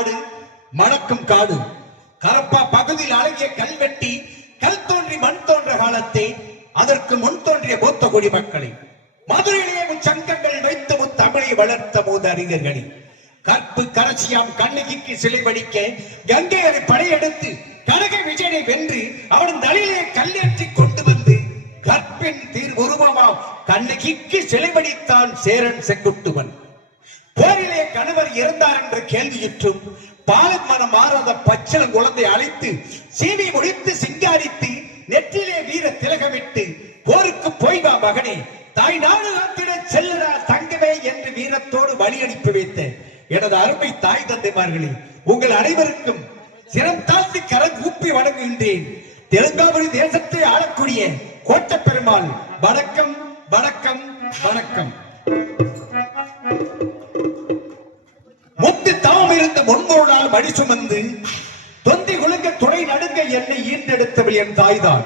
காடு மணக்கும் காடு. கரப்பா பகுதியில் அழகிய கல்வெட்டி கல் தோன்றி மண் தோன்ற காலத்தை அதற்கு முன் தோன்றிய மூத்த குடிமக்களை மதுரையிலேயே சங்கங்கள் வைத்து தமிழை வளர்த்த மூத அறிஞர்களே. கற்பு கரசியாம் கண்ணகிக்கு சிலை வடிக்க அதை படையெடுத்து கனக விஜயனை வென்று அவன் தலையிலே கல்லேற்றி கொண்டு வந்து கற்பின் தீர் உருவமாம். கண்ணகிக்கு சிலை வடித்தான் சேரன் செங்குட்டுவன். போரிலே கணவர் இறந்தார் என்ற கேள்வியுற்றும் பாலன் மனம் மாறாத பச்சளம் குழந்தை அழைத்து சீனி முடித்து சிங்காரித்து நெற்றிலே வீர திலகமிட்டு போருக்கு போய் வா மகனே தாய் நாடு காத்திட செல்லடா தங்கமே என்று வீரத்தோடு வழி அனுப்பி வைத்த எனது அருமை தாய் தந்தைமார்களே உங்கள் அனைவருக்கும் சிரம் தாழ்த்தி கரம் கூப்பி வணங்குகின்றேன். தெலுங்காவளி தேசத்தை ஆளக்கூடிய கோட்ட பெருமாள் வணக்கம் வணக்கம் வணக்கம். தாம் இருந்த மடி சுமந்து தொந்தி குலுங்க துணை நடுங்க என்னை ஈண்டெடுத்தவள் என் தாய்தான்.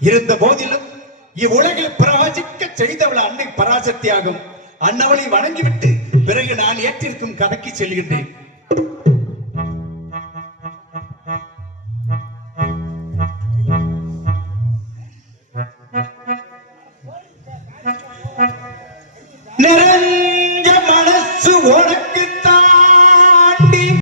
இருந்த போதிலும் இவ்வுலகில் பிரகாசிக்க செய்தவள் அன்னை பராசக்தியாகும். அன்னவளை வணங்கிவிட்டு பிறகு நான் ஏற்றிருக்கும் கதைக்கு செல்கின்றேன்.